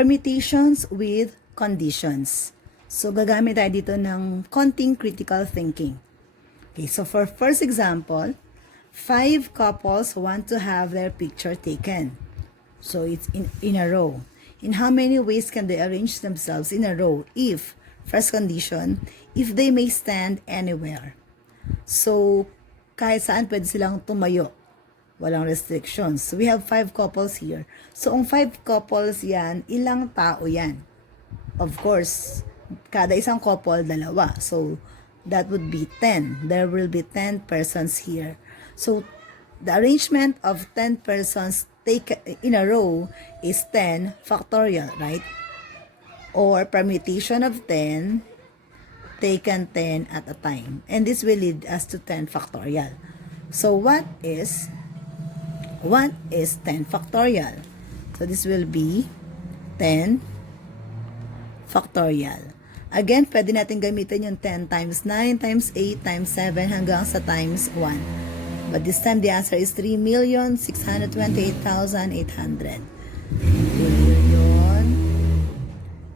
Permutations with conditions. So, gagamit tayo dito ng konting critical thinking. Okay, so for first example, 5 couples want to have their picture taken. So, it's in a row. In how many ways can they arrange themselves in a row if, first condition, if they may stand anywhere? So, kahit saan pwede silang tumayo. Walang restrictions. So, we have 5 couples here. So, ang 5 couples yan, ilang tao yan? Of course, kada isang couple, dalawa. So, that would be 10. There will be 10 persons here. So, the arrangement of 10 persons taken in a row is 10 factorial, right? Or permutation of 10 taken 10 at a time. And this will lead us to 10 factorial. So, what is 10 factorial? So, this will be 10 factorial. Again, pwede natin gamitin yung 10 times 9 times 8 times 7 hanggang sa times 1. But this time, the answer is 3,628,800.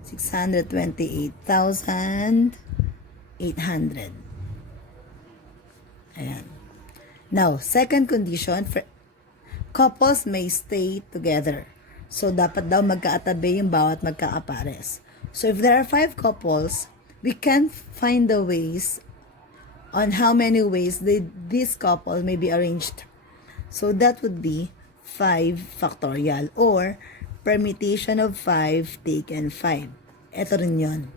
3,628,800. Ayan. Now, second condition, couples may stay together. So, dapat daw magkaatabi yung bawat magkaapares. So, if there are 5 couples, we can find the ways on how many ways this couple may be arranged. So, that would be 5 factorial or permutation of 5 taken 5. Ito rin yun.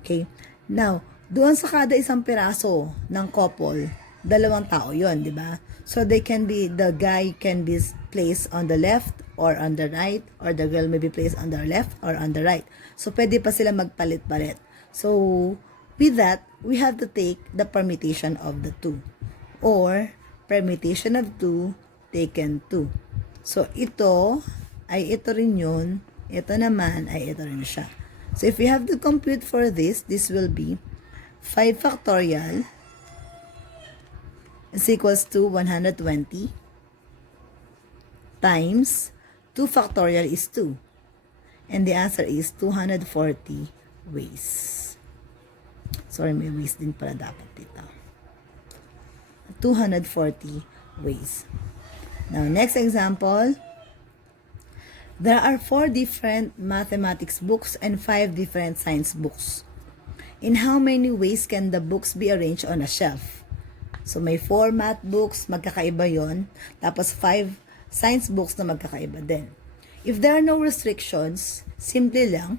Okay? Now, doon sa kada isang piraso ng couple, 2 tao yun, di ba? So, the guy can be placed on the left or on the right, or the girl may be placed on the left or on the right. So, pwede pa sila magpalit-palit. So, with that, we have to take the permutation of the 2. Or, permutation of 2 taken 2. So, ito ay ito rin yun. Ito naman ay ito rin siya. So, if we have to compute for this will be 5 factorial is equals to 120 times 2 factorial is 2. And the answer is 240 ways. Sorry, may ways din pala dapat dito. 240 ways. Now, next example. There are 4 different mathematics books and 5 different science books. In how many ways can the books be arranged on a shelf? So, may 4 math books, magkakaiba yon. Tapos, 5 science books na magkakaiba din. If there are no restrictions, simple lang,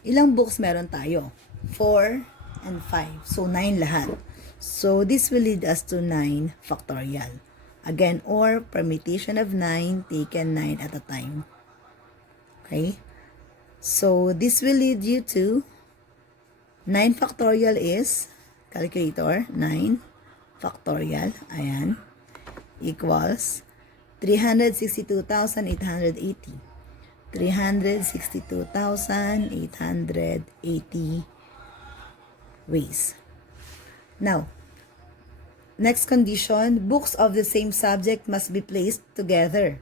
ilang books meron tayo? 4 and 5. So, 9 lahat. So, this will lead us to 9 factorial. Again, or permutation of 9 taken 9 at a time. Okay? So, this will lead you to 9 factorial is, calculator, 9 factorial, ayan, equals 362,880. 362,880 ways. Now, next condition, books of the same subject must be placed together.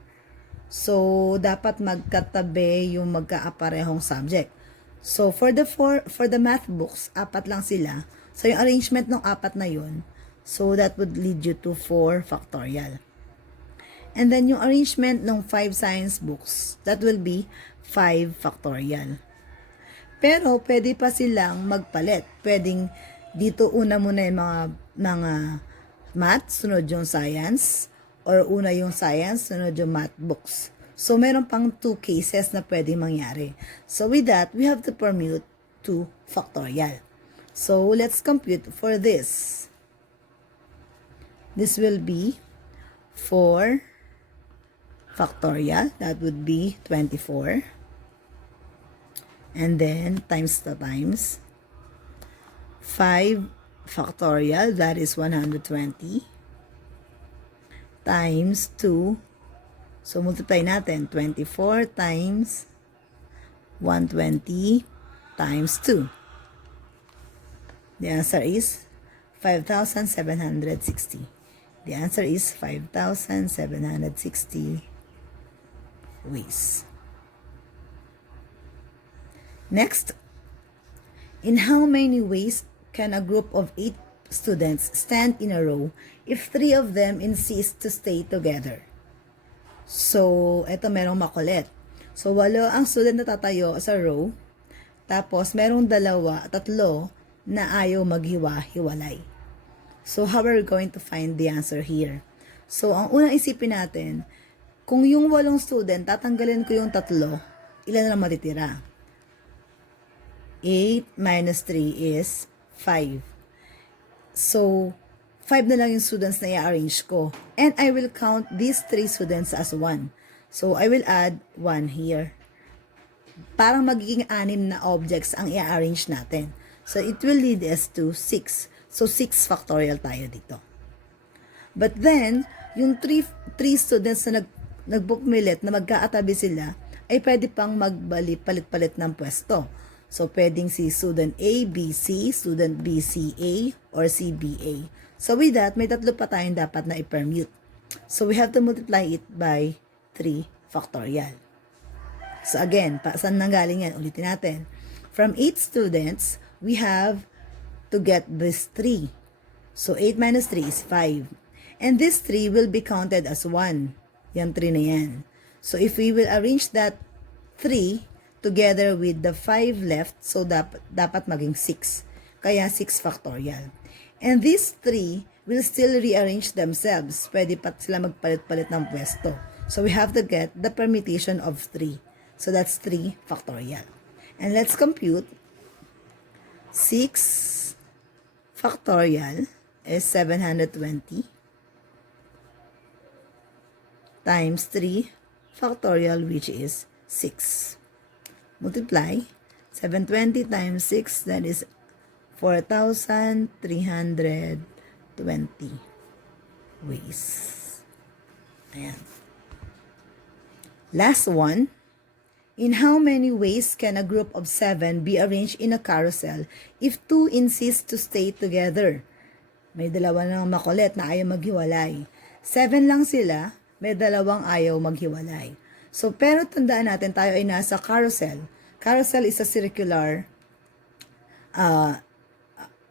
So, dapat magkatabi yung magkaaparehong subject. So, for the math books, 4 lang sila. So, yung arrangement ng 4 na yun, so that would lead you to 4 factorial. And then, yung arrangement ng 5 science books, that will be 5 factorial. Pero, pwede pa silang magpalit. Pwedeng, dito una muna yung mga math, sunod yung science, or una yung science, sunod yung math books. So, meron pang 2 cases na pwedeng mangyari. So, with that, we have to permute 2 factorial. So, let's compute for this. This will be 4 factorial. That would be 24. And then, times the times. 5 factorial, that is 120. Times 2. So, multiply natin. 24 times 120 times 2. The answer is 5,760. The answer is 5,760 ways. Next, in how many ways can a group of 8 students stand in a row if 3 of them insist to stay together? So, eto merong makulit. So, 8 ang student na tatayo sa row, tapos merong 3 na ayaw maghiwa-hiwalay. So, how are we going to find the answer here? So, ang unang isipin natin, kung yung 8 student, tatanggalin ko yung 3, ilan na lang matitira? 8 minus 3 is 5. So, 5 na lang yung students na i-arrange ko. And I will count these 3 students as 1. So, I will add 1 here. Parang magiging 6 na objects ang i-arrange natin. So, it will lead us to 6. So, 6 factorial tayo dito. But then, yung 3 students na nagbumilit na magkaatabi sila, ay pwede pang palit-palit ng pwesto. So, pwedeng si student A, B, C, student B, C, A, or C, B, A. So, with that, may 3 pa tayong dapat na i-permute. So, we have to multiply it by 3 factorial. So, again, saan nanggaling yan? Ulitin natin. From 8 students, we have to get this 3. So, 8 minus 3 is 5. And this 3 will be counted as 1. Yan 3 na yan. So, if we will arrange that 3 together with the 5 left, so dapat maging 6. Kaya 6 factorial. And these 3 will still rearrange themselves. Pwede pa sila magpalit-palit ng pwesto. So we have to get the permutation of 3. So that's 3 factorial. And let's compute. 6 factorial is 720 times 3 factorial, which is 6. Multiply 720 times 6, that is 4,320 ways. Ayan. Last one. In how many ways can a group of 7 be arranged in a carousel if 2 insist to stay together? May 2 na makulit na ayaw maghiwalay. 7 lang sila, may 2 ayaw maghiwalay. So, pero tandaan natin, tayo ay nasa carousel. Carousel is a circular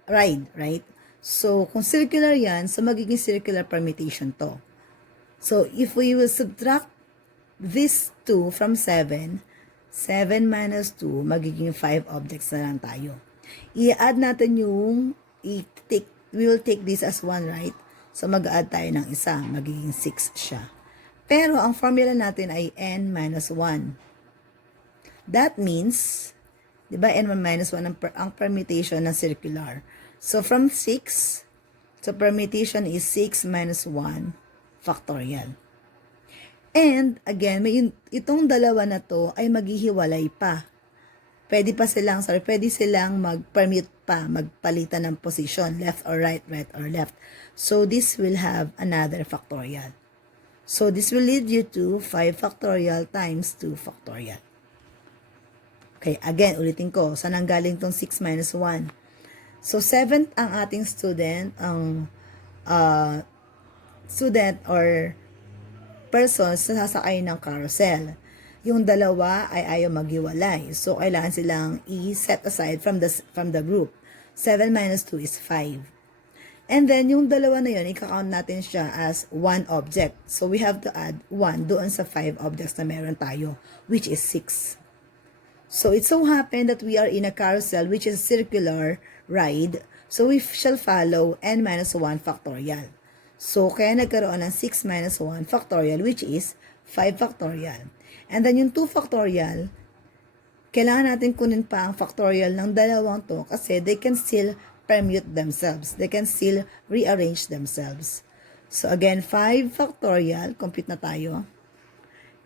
ride, right? So, kung circular yan, so magiging circular permutation to. So, if we will subtract this 2 from 7, 7 minus 2, magiging 5 objects na lang tayo. I-add natin yung, we will take this as 1, right? So, mag-add tayo ng isa, magiging 6 siya. Pero, ang formula natin ay n minus 1. That means, di ba, n1 minus 1 ang permutation ng circular. So, from 6, so permutation is 6 minus 1 factorial. And, again, itong 2 na to ay maghihiwalay pa. Pwede silang mag-permute pa, magpalitan ng position, left or right, right or left. So, this will have another factorial. So, this will lead you to 5 factorial times 2 factorial. Okay, again, ulitin ko. Saan ang galing tong 6 minus 1? So, 7th ang ating student, ang student or person sa sasakay ng carousel. Yung 2 ay ayaw maghiwalay. So, kailangan silang i-set aside from the group. 7 minus 2 is 5. And then, yung 2 na yun, i-count natin siya as 1 object. So, we have to add 1 doon sa 5 objects na meron tayo, which is 6. So, it so happened that we are in a carousel, which is a circular ride. So, we shall follow n minus 1 factorial. So, kaya nagkaroon ng 6 minus 1 factorial, which is 5 factorial. And then, yung 2 factorial, kailangan natin kunin pa ang factorial ng 2 to kasi they can still permute themselves. They can still rearrange themselves. So, again, 5 factorial, compute na tayo,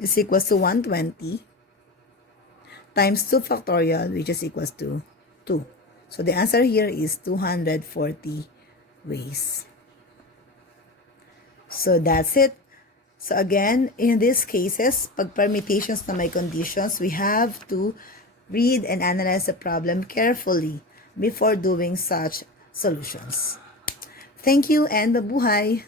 is equals to 120 times 2 factorial, which is equals to 2. So, the answer here is 240 ways. So, that's it. So, again, in these cases, pag permutations na may conditions, we have to read and analyze the problem carefully before doing such solutions. Thank you and mabuhay!